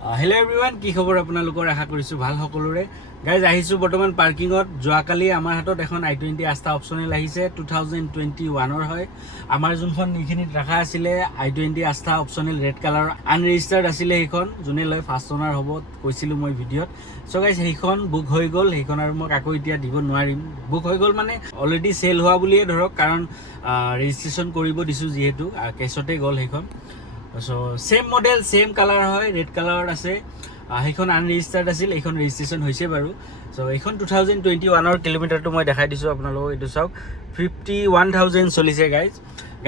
Hello' everyone, কি খবৰ আপোনালোকৰ? আশা কৰিছোঁ ভাল সকলোৰে। গাইজ আহিছোঁ বৰ্তমান পাৰ্কিঙত। যোৱাকালি আমাৰ হাতত এখন i20 আস্থা অপশ্যনেল আহিছে, 2021 হয়। আমাৰ যোনখন এইখিনিত ৰাখা আছিলে i20 আস্থা অপশ্যনেল ৰেড কালাৰ আনৰেজিষ্টাৰ্ড আছিলে, সেইখন যোনে লৈ ফাৰ্ষ্ট অনাৰ হ'ব কৈছিলোঁ মই ভিডিঅ'ত। চ' গাইজ সেইখন বুক হৈ গ'ল, সেইখন আৰু মই আকৌ এতিয়া দিব নোৱাৰিম। বুক হৈ গ'ল মানে অলৰেডি চেল হোৱা বুলিয়ে ধৰক, কাৰণ ৰেজিষ্ট্ৰেশ্যন কৰিব দিছোঁ যিহেতু, কেছতে গ'ল সেইখন। চ' চেম মডেল চেম কালাৰ হয়, ৰেড কালাৰত আছে। সেইখন আনৰেজিষ্টাৰ্ড আছিল, এইখন ৰেজিষ্ট্ৰেশ্যন হৈছে বাৰু। চ' এইখন 2021 কিলোমিটাৰটো মই দেখাই দিছোঁ আপোনালোকক। এইটো চাওক, 51,000 চলিছে গাইজ।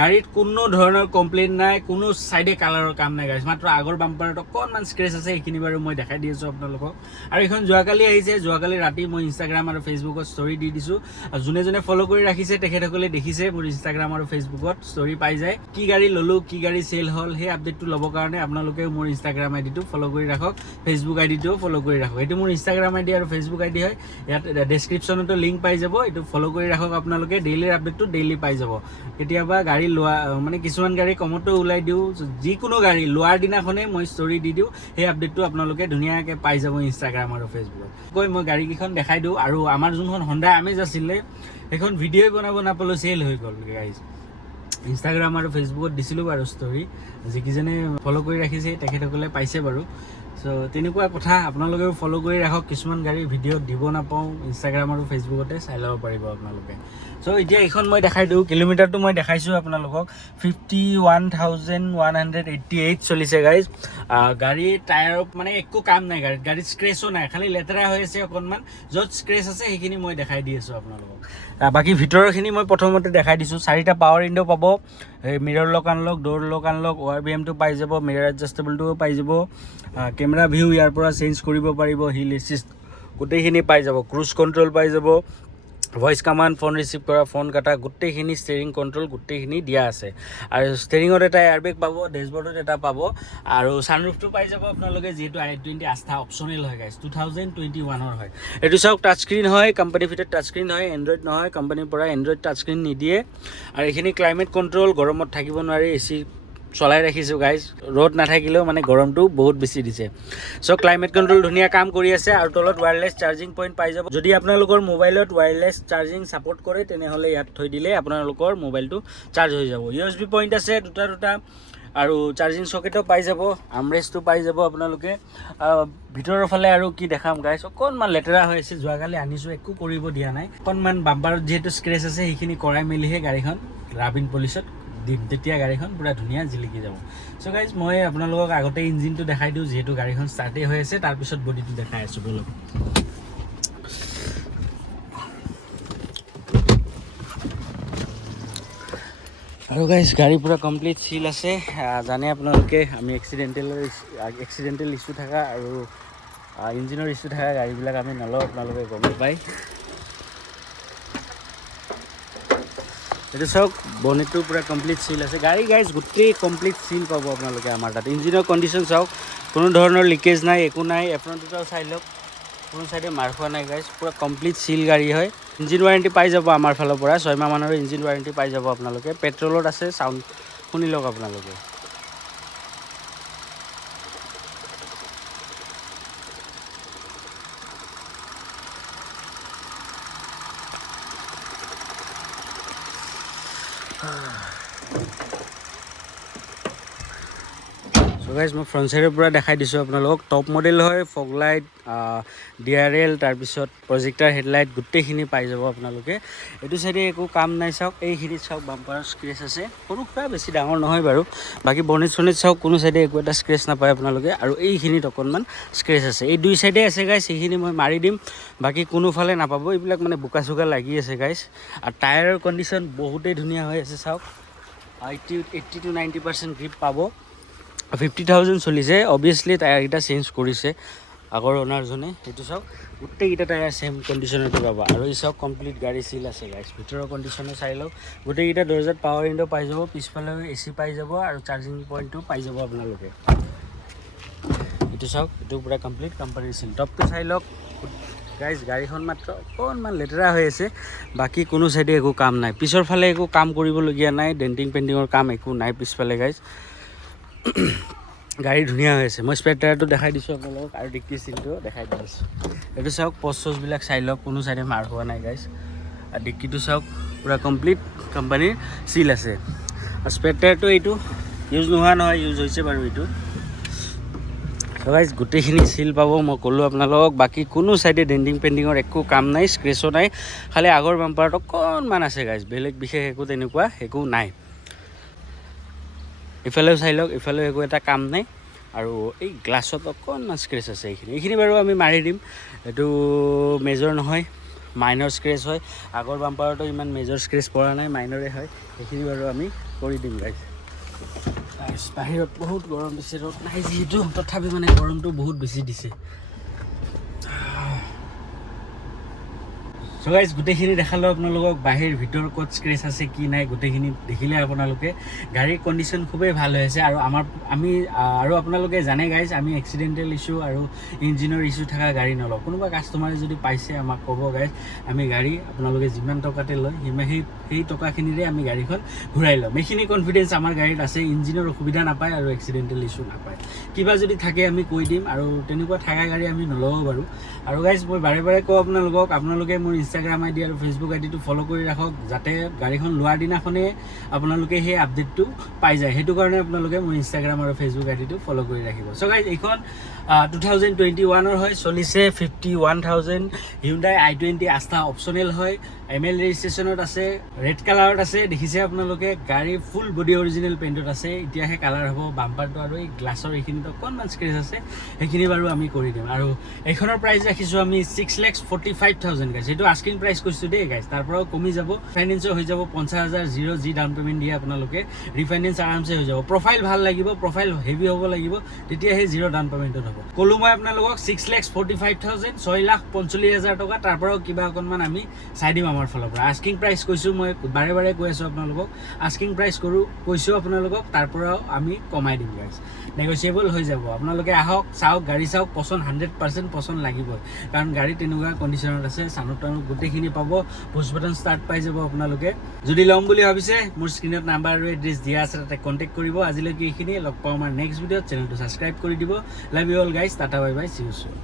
গাড়ীত কোনো ধৰণৰ কমপ্লেইন নাই, কোনো ছাইডে কালাৰৰ কাম নাই গাইজ। মাত্ৰ আগৰ বাম্পাৰত অকণমান স্ক্ৰেচ আছে, সেইখিনি বাৰু মই দেখাই দি আছোঁ আপোনালোকক। আৰু এইখন যোৱাকালি আহিছে, যোৱাকালি ৰাতি মই ইনষ্টাগ্ৰাম আৰু ফেচবুকত ষ্টৰি দি দিছোঁ। যোনে যোনে ফ'ল' কৰি ৰাখিছে তেখেতসকলে দেখিছে, মোৰ ইনষ্টাগ্ৰাম আৰু ফেচবুকত ষ্টৰি পাই যায়। কি গাড়ী ল'লোঁ, কি গাড়ী চেল হ'ল, সেই আপডেটটো ল'বৰ কাৰণে আপোনালোকেও মোৰ ইনষ্টাগ্ৰাম আইডিটো ফ'ল' কৰি ৰাখক, ফেচবুক আইডিটোও ফ'ল' কৰি ৰাখক। এইটো মোৰ ইনষ্টাগ্ৰাম আইডি আৰু ফেচবুক আইডি হয়। ইয়াত ডেছক্ৰিপশ্যনতো লিংক পাই যাব, এইটো ফ'ল' কৰি ৰাখক আপোনালোকে। ডেইলিৰ আপডেটটো ডেইলি পাই যাব। কেতিয়াবা গাড়ী লোৱা মানে কিছুমান গাড়ী কমতো ওলাই দিওঁ, যিকোনো গাড়ী লোৱাৰ দিনাখনেই মই ষ্টৰি দি দিওঁ। সেই আপডেটটো আপোনালোকে ধুনীয়াকৈ পাই যাব ইনষ্টাগ্ৰাম আৰু ফেচবুকত। কৈ মই গাড়ীকেইখন দেখাই দিওঁ। আৰু আমাৰ যোনখন হণ্ডা আমেজ আছিলে, সেইখন ভিডিঅ'ই বনাব নাপালোঁ, চেল হৈ গ'ল গাইজ। ইনষ্টাগ্ৰাম আৰু ফেচবুকত দিছিলোঁ বাৰু ষ্টৰি, যিকেইজনে ফ'ল' কৰি ৰাখিছে তেখেতসকলে পাইছে বাৰু। চ' তেনেকুৱা কথা, আপোনালোকেও ফ'ল' কৰি ৰাখক। কিছুমান গাড়ী ভিডিঅ'ত দিব নাপাওঁ, ইনষ্টাগ্ৰাম আৰু ফেচবুকতে চাই ল'ব পাৰিব আপোনালোকে। চ' এতিয়া এইখন মই দেখাই দিওঁ, কিলোমিটাৰটো মই দেখাইছোঁ আপোনালোকক। 51,188 চলিছে গাড়ীত। গাড়ীৰ টায়াৰত মানে একো কাম নাই, গাড়ীত স্ক্ৰেচো নাই, খালি লেতেৰা হৈ আছে অকণমান। য'ত স্ক্ৰেচ আছে সেইখিনি মই দেখাই দি আছোঁ আপোনালোকক। বাকী ভিতৰৰখিনি মই প্ৰথমতে দেখাই দিছোঁ। 4টা পাৱাৰ উইণ্ডো পাব, মিৰৰ লক আনলক, ড'ৰ লক আনলক, ORVMটো পাই যাব, মিৰৰ এডজাষ্টেবলটোও পাই যাব, কেমেৰা ভিউ ইয়াৰ পৰা চেঞ্জ কৰিব পাৰিব, হিল এছিষ্ট গোটেইখিনি পাই যাব, ক্ৰুজ কণ্ট্ৰল পাই যাব, ভইচ কমাণ্ড, ফোন ৰিচিভ কৰা, ফোন কাটা, গোটেইখিনি ষ্টেৰিং কণ্ট্ৰল গোটেইখিনি দিয়া আছে। আৰু ষ্টেৰিঙত এটা এয়াৰবেগ পাব, ডেছবৰ্ডত এটা পাব, আৰু ছানৰুফটো পাই যাব আপোনালোকে, যিহেতু i20 আস্থা অপশ্যনেল হয় গাইজ, 2021 হয়। এইটো চাওক, টাচ স্ক্ৰীণ হয়, কোম্পানীৰ ভিতৰত টাচ স্ক্ৰীণ হয়, এণ্ড্ৰইড নহয়, কোম্পানীৰ পৰা এণ্ড্ৰইড টাচ স্ক্ৰীণ নিদিয়ে। আৰু এইখিনি ক্লাইমেট কণ্ট্ৰল, গৰমত থাকিব নোৱাৰি, এচি চলাই ৰাখিছোঁ গাইজ। ৰ'দ নাথাকিলেও মানে গৰমটো বহুত বেছি দিছে। চ' ক্লাইমেট কণ্ট্ৰল ধুনীয়া কাম কৰি আছে। আৰু তলত ৱায়াৰলেছ চাৰ্জিং পইণ্ট পাই যাব। যদি আপোনালোকৰ মোবাইলত ৱায়াৰলেছ চাৰ্জিং ছাপোৰ্ট কৰে, তেনেহ'লে ইয়াত থৈ দিলে আপোনালোকৰ মোবাইলটো চাৰ্জ হৈ যাব। USB পইণ্ট আছে দুটা, আৰু চাৰ্জিং চকেটো পাই যাব, আমৰেষ্টটো পাই যাব আপোনালোকে। ভিতৰৰ ফালে আৰু কি দেখাম গাইজ, অকণমান লেতেৰা হৈ আছে, যোৱাকালি আনিছোঁ, একো কৰিব দিয়া নাই। অকণমান বাম্পাৰত যিহেতু স্ক্ৰেচ আছে, সেইখিনি কৰাই মেলিহে গাড়ীখন ৰাবিন পলিচত দিম, তেতিয়া গাড়ীখন পূৰা ধুনীয়া জিলিকি যাব। চ' গাইজ মই আপোনালোকক আগতে ইঞ্জিনটো দেখাই দিওঁ, যিহেতু গাড়ীখন ষ্টাৰ্টেই হৈ আছে, তাৰপিছত বডিটো দেখাই আছোঁ বলক। আৰু গাইজ গাড়ী পূৰা কমপ্লিট চিল আছে। জানে আপোনালোকে, আমি এক্সিডেণ্টেল ইছ্যু থকা আৰু ইঞ্জিনৰ ইছ্যু থকা গাড়ীবিলাক আমি নলওঁ, আপোনালোকে গমেই পায়। এইটো চাওক, বনেটটো পূৰা কমপ্লিট চিল আছে। গাড়ী গাইজ গোটেই কমপ্লিট চিল পাব আপোনালোকে আমাৰ তাত। ইঞ্জিনৰ কণ্ডিশ্যন চাওক, কোনো ধৰণৰ লিকেজ নাই, একো নাই। এপ্ৰনটোও চাই লওক, কোনো চাইডে মাৰ খোৱা নাই গাইজ, পূৰা কমপ্লিট চিল গাড়ী হয়। ইঞ্জিন ৱাৰেণ্টি পাই যাব আমাৰ ফালৰ পৰা, 6 মাহমানৰ ইঞ্জিন ৱাৰেণ্টি পাই যাব আপোনালোকে। পেট্ৰলত আছে, চাউণ্ড শুনি লওক আপোনালোকে। চ' গাইজ মই ফ্ৰণ্ট চাইডৰ পৰা দেখাই দিছোঁ আপোনালোকক। টপ মডেল হয়, ফগ লাইট, DRL, তাৰপিছত প্ৰজেক্টাৰ হেডলাইট গোটেইখিনি পাই যাব আপোনালোকে। এইটো চাইডে একো কাম নাই, চাওক এইখিনিত চাওক বাম্পাৰৰ স্ক্ৰেচ আছে, সৰু সুৰা, বেছি ডাঙৰ নহয় বাৰু। বাকী বনেট চনেট চাওক, কোনো চাইডে একো এটা স্ক্ৰেচ নাপায় আপোনালোকে। আৰু এইখিনিত অকণমান স্ক্ৰেচ আছে, এই দুই চাইডে আছে গাইজ, সেইখিনি মই মাৰি দিম, বাকী কোনোফালে নাপাব। এইবিলাক মানে বোকা চোকা লাগি আছে গাইজ। আৰু টায়াৰৰ কণ্ডিশ্যন বহুতেই ধুনীয়া হৈ আছে, চাওক 80 to 90% গ্ৰিপ পাব। 50,000 চলিছে, অভিয়াছলি টায়াৰকেইটা চেঞ্জ কৰিছে আগৰ অনাৰজনে। সেইটো চাওক, গোটেইকেইটা টায়াৰ ছেম কণ্ডিশ্যনতে পাবা। আৰু এই চাওক, কমপ্লিট গাড়ী চিল আছে গাইজ। ভিতৰৰ কণ্ডিশ্যনো চাই লওক, গোটেইকেইটা দৰ্জাত পাৱাৰ উইণ্ডো পাই যাব, পিছফালেও AC পাই যাব, আৰু চাৰ্জিং পইণ্টটো পাই যাব আপোনালোকে। এইটো চাওক, এইটো পূৰা কমপ্লিট কোম্পানীৰ চিল। টপটো চাই লওক গাইজ, গাড়ীখন মাত্ৰ অকণমান লেতেৰা হৈ আছে, বাকী কোনো চাইডে একো কাম নাই। পিছৰ ফালে একো কাম কৰিবলগীয়া নাই, ডেণ্টিং পেইণ্টিঙৰ কাম একো নাই পিছফালে গাইজ। গাড়ী ধুনীয়া হৈ আছে। মই স্পেয়াৰ টায়াৰটো দেখাই দিছোঁ আপোনালোকক আৰু ডিক্কি চিলটো দেখাই দি আছোঁ। এইটো চাওক, পষ্ট চষ্টবিলাক চাই লওক, কোনো চাইডে মাৰ হোৱা নাই গাইজ। আৰু ডিক্কিটো চাওক, পূৰা কমপ্লিট কোম্পানীৰ চিল আছে। আৰু স্পেয়াৰ টায়াৰটো এইটো ইউজ নোহোৱা নহয়, ইউজ হৈছে বাৰু এইটো। গাইজ গোটেইখিনি চিল পাব, মই ক'লোঁ আপোনালোকক। বাকী কোনো চাইডে ডেণ্টিং পেইণ্টিঙৰ একো কাম নাই, স্ক্ৰেচো নাই। খালি আগৰ বাম্পাৰত অকণমান আছে গাইজ, বেলেগ বিশেষ একো তেনেকুৱা একো নাই। ইফালেও চাই লওক, ইফালেও একো এটা কাম নাই। আৰু এই গ্লাছত অকণমান স্ক্ৰেচ আছে। এইখিনি বাৰু আমি মাৰি দিম, এইটো মেজৰ নহয়, মাইনৰ স্ক্ৰেচ হয়। আগৰ বাম্পাৰতো ইমান মেজৰ স্ক্ৰেচ পৰা নাই, মাইনৰে হয়। সেইখিনি বাৰু আমি কৰি দিম গাইজ। বাহিৰত বহুত গৰম দিছে, ৰ'দ নাই যিহেতু, তথাপি মানে গৰমটো বহুত বেছি দিছে। চ' গাইজ গোটেইখিনি দেখালোঁ আপোনালোকক, বাহিৰ ভিতৰ ক'ত স্ক্ৰেচ আছে কি নাই গোটেইখিনি দেখিলে আপোনালোকে। গাড়ীৰ কণ্ডিশ্যন খুবেই ভাল হৈ আছে। আৰু আৰু আপোনালোকে জানে গাইজ, আমি এক্সিডেণ্টেল ইছ্যু আৰু ইঞ্জিনৰ ইছ্যু থকা গাড়ী নলওঁ। কোনোবা কাষ্টমাৰে যদি পাইছে আমাক ক'ব গাইজ, আমি গাড়ী আপোনালোকে যিমান টকাতে লয় সেই টকাখিনিৰে আমি গাড়ীখন ঘূৰাই ল'ম। এইখিনি কনফিডেঞ্চ আমাৰ গাড়ীত আছে, ইঞ্জিনৰ অসুবিধা নাপায় আৰু এক্সিডেণ্টেল ইছ্যু নাপায়। কিবা যদি থাকে আমি কৈ দিম, আৰু তেনেকুৱা থকা গাড়ী আমি নলওঁ বাৰু। আৰু গাইজ মই বাৰে বাৰে কওঁ আপোনালোকক, আপোনালোকে মোৰ ইনষ্টাগ্ৰাম আইডি আৰু ফেচবুক আইডিটো ফ'ল' কৰি ৰাখক, যাতে গাড়ীখন লোৱাৰ দিনাখনেই আপোনালোকে সেই আপডেটটো পাই যায়। সেইটো কাৰণে আপোনালোকে মোৰ ইনষ্টাগ্ৰাম আৰু ফেচবুক আইডিটো ফ'ল' কৰি ৰাখিব। চ' গাইজ এইখন 2021 হয়, চলিছে 51,000। হিউণ্ডাই i20 আস্থা অপশ্যনেল হয়, ML ৰেজিষ্ট্ৰেশ্যনত আছে, ৰেড কালাৰত আছে, দেখিছে আপোনালোকে। গাড়ী ফুল বডি অৰিজিনেল পেইণ্টত আছে, এতিয়াহে কালাৰ হ'ব। বাম্পাৰটো আৰু এই গ্লাছৰ এইখিনিত অকণমান স্ক্ৰেচ আছে, সেইখিনি বাৰু আমি কৰি দিম। আৰু এইখনৰ প্ৰাইচ ৰাখিছোঁ আমি 6,45,000 গাইজ। সেইটো আস্কিং প্ৰাইচ কৈছোঁ দেই গাইজ, তাৰ পৰাও কমি যাব। ফাইনেন্সো হৈ যাব 50,000 0 যি ডাউন পে'মেণ্ট দিয়ে আপোনালোকে, ৰিফাইনেন্স আৰামছে হৈ যাব। প্ৰফাইল ভাল লাগিব, প্ৰফাইল হেভি হ'ব লাগিব, তেতিয়া সেই 0 ডাউন পে'মেণ্টত হ'ব। ক'লোঁ মই আপোনালোকক 6,45,000, 6,45,000 টকা, তাৰ পৰাও কিবা অকণমান আমি চাই দিম আমাৰ ফালৰ পৰা। আস্কিং প্ৰাইচ কৈছোঁ, মই বাৰে বাৰে কৈ আছোঁ আপোনালোকক, আস্কিং প্ৰাইচ কৈছোঁ আপোনালোকক, তাৰ পৰাও আমি কমাই দিম গাইজ। নেগচিয়েবল হৈ যাব। আপোনালোকে আহক, চাওক, গাড়ী চাওক, পচন্দ 100% পচন্দ লাগিবই, কাৰণ গাড়ী তেনেকুৱা কণ্ডিশ্যনত আছে। চানুক টানুক গোটেইখিনি পাব, পুছ বাটন ষ্টাৰ্ট পাই যাব আপোনালোকে। যদি ল'ম বুলি ভাবিছে, মোৰ স্ক্ৰীণত নাম্বাৰ আৰু এড্ৰেছ দিয়া আছে, তাতে কণ্টেক্ট কৰিব। আজিলৈকে এইখিনিয়ে, লগ পাওঁ আমাৰ নেক্সট ভিডিঅ'ত। চেনেলটো ছাবস্ক্ৰাইব কৰি দিব। Love you all guys, tata bye bye, C you soon.